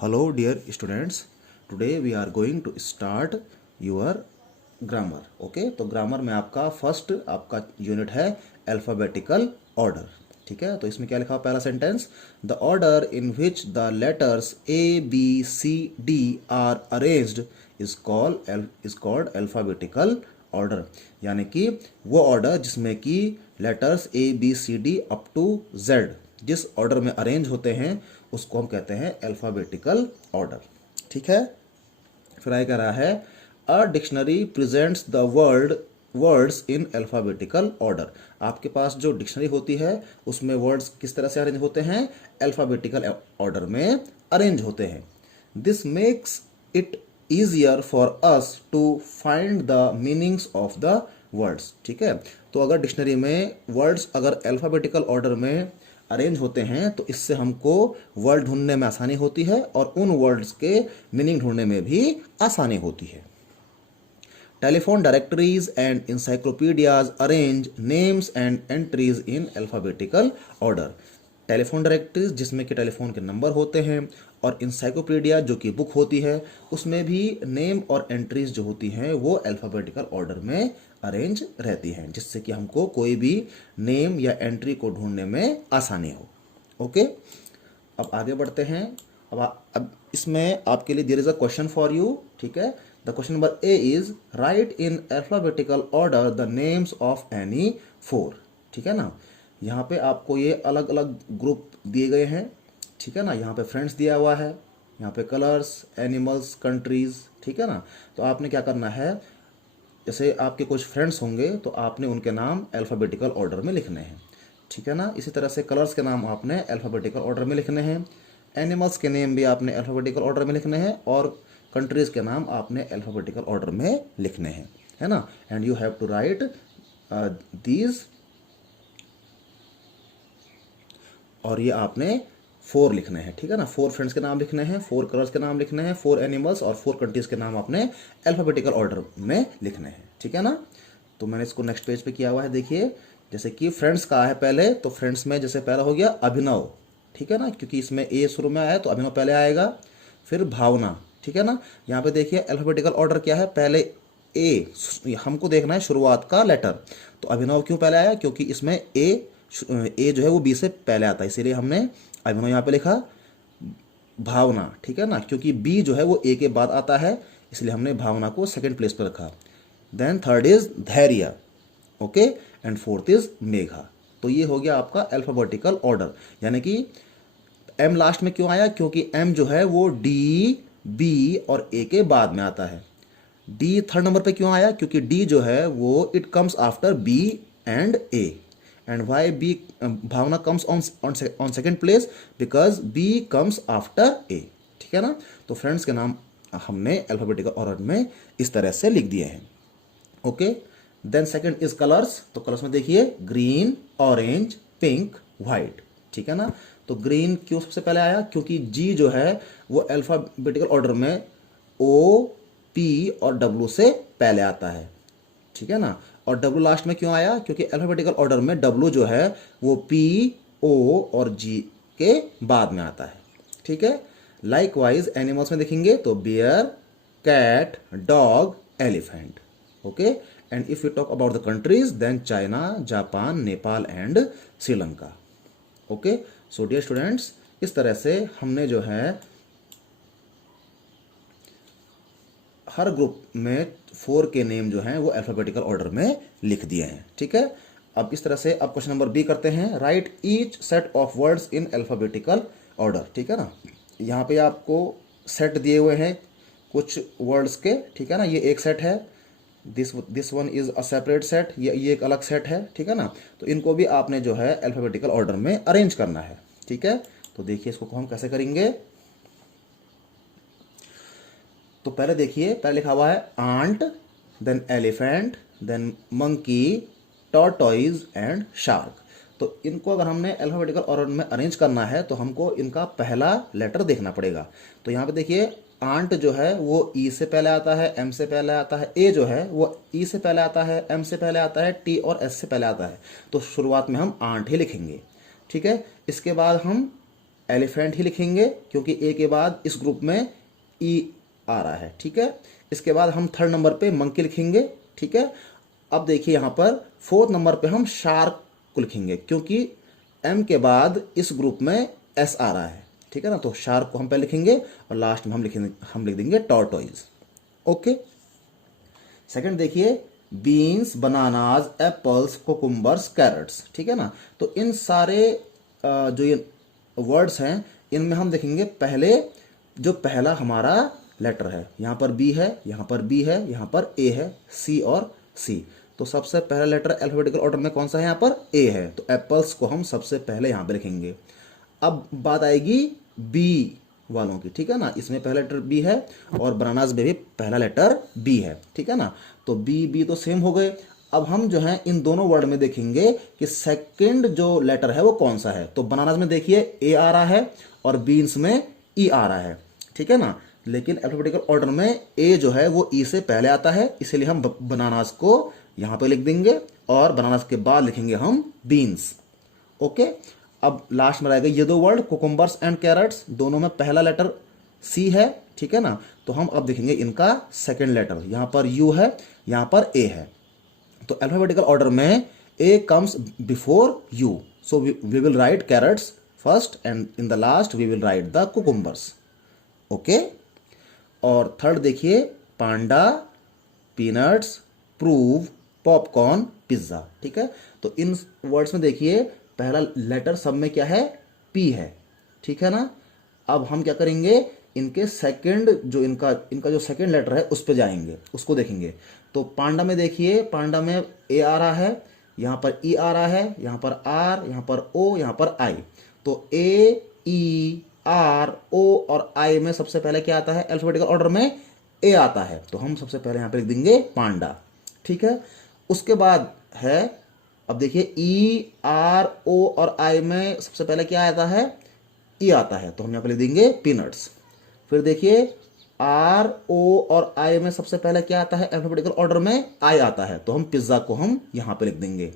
Hello dear students, today we are going to start your grammar. Okay, तो grammar में आपका first आपका unit है अल्फ़ाबेटिकल ऑर्डर. ठीक है, तो इसमें क्या लिखा हुआ पहला sentence, the order in which the letters A B C D are arranged is called alphabetical order. यानी कि वो ऑर्डर जिसमें कि letters A B C D up to Z जिस ऑर्डर में अरेंज होते हैं उसको हम कहते हैं अल्फ़ाबेटिकल ऑर्डर. ठीक है, फिर आगे कह रहा है a dictionary presents the words in alphabetical order. आपके पास जो डिक्शनरी होती है उसमें वर्ड्स किस तरह से अरेंज होते हैं, अल्फ़ाबेटिकल ऑर्डर में अरेंज होते हैं. This makes it easier for us to find the meanings of the words. ठीक है, तो अगर डिक्शनरी में वर्ड्स अगर अल्फ़ाबेटिकल ऑर्डर में अरेंज होते हैं तो इससे हमको वर्ड ढूंढने में आसानी होती है और उन वर्ड्स के मीनिंग ढूंढने में भी आसानी होती है. Telephone directories and encyclopaedias arrange names and entries in alphabetical order. Telephone directories जिसमें कि टेलीफोन के नंबर होते हैं और इंसाइक्लोपीडिया जो कि बुक होती है उसमें भी नेम और एंट्रीज जो होती हैं वो अल्फ़ाबेटिकल ऑर्डर में अरेंज रहती हैं जिससे कि हमको कोई भी नेम या एंट्री को ढूंढने में आसानी हो. ओके, अब आगे बढ़ते हैं. अब इसमें आपके लिए there is a question for you. ठीक है, the question number A is write in alphabetical order the names of any four. ठीक है ना, यहाँ पे आपको ये अलग अलग ग्रुप दिए गए हैं. ठीक है ना, यहाँ पे फ्रेंड्स दिया हुआ है, यहाँ पे कलर्स, एनिमल्स, कंट्रीज. ठीक है ना, तो आपने क्या करना है, जैसे आपके कुछ फ्रेंड्स होंगे तो आपने उनके नाम अल्फ़ाबेटिकल ऑर्डर में लिखने हैं. ठीक है ना, इसी तरह से कलर्स के नाम आपने अल्फ़ाबेटिकल ऑर्डर में लिखने हैं, एनिमल्स के नेम भी आपने अल्फ़ाबेटिकल ऑर्डर में लिखने हैं और कंट्रीज़ के नाम आपने अल्फ़ाबेटिकल ऑर्डर में लिखने हैं. है ना, and you have to write these, और ये आपने 4 लिखने हैं. ठीक है ना, 4 फ्रेंड्स के नाम लिखने हैं, 4 कलर्स के नाम लिखने हैं, 4 एनिमल्स और 4 कंट्रीज के नाम आपने अल्फ़ाबेटिकल ऑर्डर में लिखने हैं. ठीक है ना, तो मैंने इसको नेक्स्ट पेज पे किया हुआ है. देखिए, जैसे कि फ्रेंड्स का है पहले, तो फ्रेंड्स में जैसे पहला हो गया अभिनव. ठीक है ना, क्योंकि इसमें ए शुरू में आया है तो अभिनव पहले आएगा. फिर भावना. ठीक है ना, यहाँ पे देखिए अल्फ़ाबेटिकल ऑर्डर क्या है, पहले ए, हमको देखना है शुरुआत का लेटर. तो अभिनव क्यों पहले आया, क्योंकि इसमें ए जो है वो बी से पहले आता है, इसीलिए हमने अभिनव यहाँ पे लिखा. भावना, ठीक है ना, क्योंकि बी जो है वो ए के बाद आता है इसलिए हमने भावना को सेकंड प्लेस पर रखा. देन थर्ड इज धैर्य. Okay, and fourth is Megha. तो ये हो गया आपका अल्फ़ाबेटिकल ऑर्डर. यानी कि एम लास्ट में क्यों आया, क्योंकि एम जो है वो डी, बी और ए के बाद में आता है. डी थर्ड नंबर पे क्यों आया, क्योंकि डी जो है वो it comes after B and A. And why B, भावना comes on second place because B comes after A. ठीक है ना, तो फ्रेंड्स के नाम हमने अल्फ़ाबेटिकल ऑर्डर में इस तरह से लिख दिए हैं. Okay, then second is colours. तो कलर्स में देखिए ग्रीन, ऑरेंज, पिंक, वाइट. ठीक है ना, तो ग्रीन क्यों सबसे पहले आया, क्योंकि G जो है वो अल्फ़ाबेटिकल ऑर्डर में O, P और W से पहले आता है. ठीक है ना, और W लास्ट में क्यों आया, क्योंकि अल्फ़ाबेटिकल ऑर्डर में W जो है वो P, O और G के बाद में आता है. ठीक है, लाइकवाइज एनिमल्स में देखेंगे तो bear, cat, dog, elephant. Okay, and if you talk about the countries then China, Japan, Nepal and Sri Lanka. Okay, so dear students, इस तरह से हमने जो है हर ग्रुप में 4 के नेम जो हैं वो अल्फ़ाबेटिकल ऑर्डर में लिख दिए हैं. ठीक है, अब इस तरह से अब क्वेश्चन नंबर बी करते हैं. Right each set of words in alphabetical order. ठीक है ना, यहाँ पे आपको सेट दिए हुए हैं कुछ वर्ड्स के. ठीक है ना, ये एक सेट है, this one is a separate set, ये एक अलग सेट है. ठीक है ना, तो इनको भी आपने जो है अल्फ़ाबेटिकल ऑर्डर में अरेंज करना है. ठीक है, तो देखिए इसको हम कैसे करेंगे. तो पहले देखिए, पहले लिखा हुआ है ant, then elephant, then monkey, tortoise and shark. तो इनको अगर हमने अल्फ़ाबेटिकल ऑर्डर में अरेंज करना है तो हमको इनका पहला लेटर देखना पड़ेगा. तो यहाँ पे देखिए आंट जो है वो ई से पहले आता है, एम से पहले आता है. ए जो है वो ई से पहले आता है, एम से पहले आता है, टी और एस से पहले आता है. तो शुरुआत में हम आंट ही लिखेंगे. ठीक है, इसके बाद हम एलिफेंट ही लिखेंगे क्योंकि ए के बाद इस ग्रुप में ई आ रहा है, ठीक है। इसके बाद हम थर्ड नंबर पे मंकी लिखेंगे, ठीक है। अब देखिए यहाँ पर फोर्थ नंबर पे हम शार्क को लिखेंगे क्योंकि एम के बाद इस ग्रुप में एस आ रहा है, ठीक है ना। तो शार्क को हम पहले लिखेंगे और लास्ट में हम लिख देंगे टॉर्टोइज। ओके। सेकंड देखिए, बीन्स, बनानाज, एप्पल्स, कोकुम्बर्स, कैरेट्स, ठीक है ना। तो इन सारे जो ये वर्ड्स हैं इनमें हम देखेंगे पहले जो पहला हमारा लेटर है, यहाँ पर बी है, यहाँ पर बी है, यहाँ पर ए है, सी और सी। तो सबसे पहला लेटर अल्फाबेटिकल ऑर्डर में कौन सा है, यहाँ पर ए है, तो एप्पल्स को हम सबसे पहले यहाँ पे लिखेंगे। अब बात आएगी बी वालों की, ठीक है ना। इसमें पहला लेटर बी है और बनानास में भी पहला लेटर बी है, ठीक है ना। तो बी बी तो सेम हो गए। अब हम जो है इन दोनों वर्ड में देखेंगे कि सेकंड जो लेटर है वो कौन सा है। तो बनानास में देखिए ए आ रहा है और बीन्स में ई आ रहा है, ठीक है ना। लेकिन अल्फाबेटिकल ऑर्डर में ए जो है वो ई से पहले आता है, इसलिए हम बनानास को यहाँ पे लिख देंगे और बनानास के बाद लिखेंगे हम बीन्स। ओके। अब लास्ट में रहेगा ये दो वर्ड कोकुम्बर्स एंड कैरेट्स, दोनों में पहला लेटर सी है, ठीक है ना। तो हम अब देखेंगे इनका सेकंड लेटर, यहाँ पर यू है, यहाँ पर ए है। तो अल्फाबेटिकल ऑर्डर में A comes before U, so we will write carrots first and in the last we will write the cucumbers. Okay. और थर्ड देखिए, panda, peanuts, prove, popcorn, pizza, ठीक है। तो इन वर्ड्स में देखिए पहला लेटर सब में क्या है, पी है, ठीक है ना। अब हम क्या करेंगे, इनके सेकंड जो इनका जो सेकंड लेटर है उस पे जाएंगे, उसको देखेंगे। तो पांडा में देखिए, पांडा में ए आ रहा है, यहाँ पर ई आ रहा है, यहाँ पर आर, यहाँ पर ओ, यहाँ पर आई। तो ए, ई, आर, ओ और आई में सबसे पहले क्या आता है, अल्फाबेटिकल ऑर्डर में ए आता है, तो हम सबसे पहले यहाँ पे लिख देंगे पांडा, ठीक है। उसके बाद है, अब देखिए ई, आर, ओ और आई में सबसे पहले क्या आता है, ई आता है, तो हम यहाँ पे लिख देंगे पीनट्स। फिर देखिए आर, ओ और आई में सबसे पहले क्या आता है, अल्फाबेटिकल ऑर्डर में आई आता है, तो हम पिज्जा को हम यहाँ पे लिख देंगे,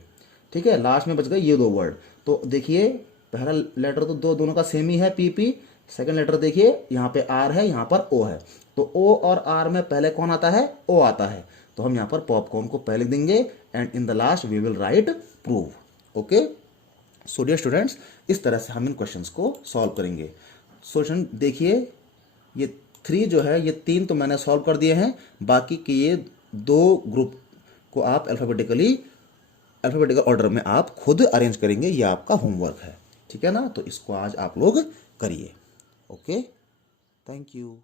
ठीक है। लास्ट में बच गए ये दो वर्ड। तो देखिए पहला लेटर तो दोनों का सेम ही है, पी पी। सेकंड लेटर देखिए यहाँ पे आर है, यहाँ पर ओ है, तो ओ और आर में पहले कौन आता है, ओ आता है, तो हम यहाँ पर पॉपकॉर्न को पहले लिख देंगे and in the last we will write prove. Okay. So dear students, इस तरह से हम इन क्वेश्चंस को सॉल्व करेंगे। सोल्यूशन देखिए, ये 3 जो है, ये 3 तो मैंने सॉल्व कर दिए हैं, बाकी के ये 2 ग्रुप को आप अल्फाबेटिकल ऑर्डर में आप खुद अरेंज करेंगे, ये आपका होमवर्क है, ठीक है ना। तो इसको आज आप लोग करिए। Okay, thank you.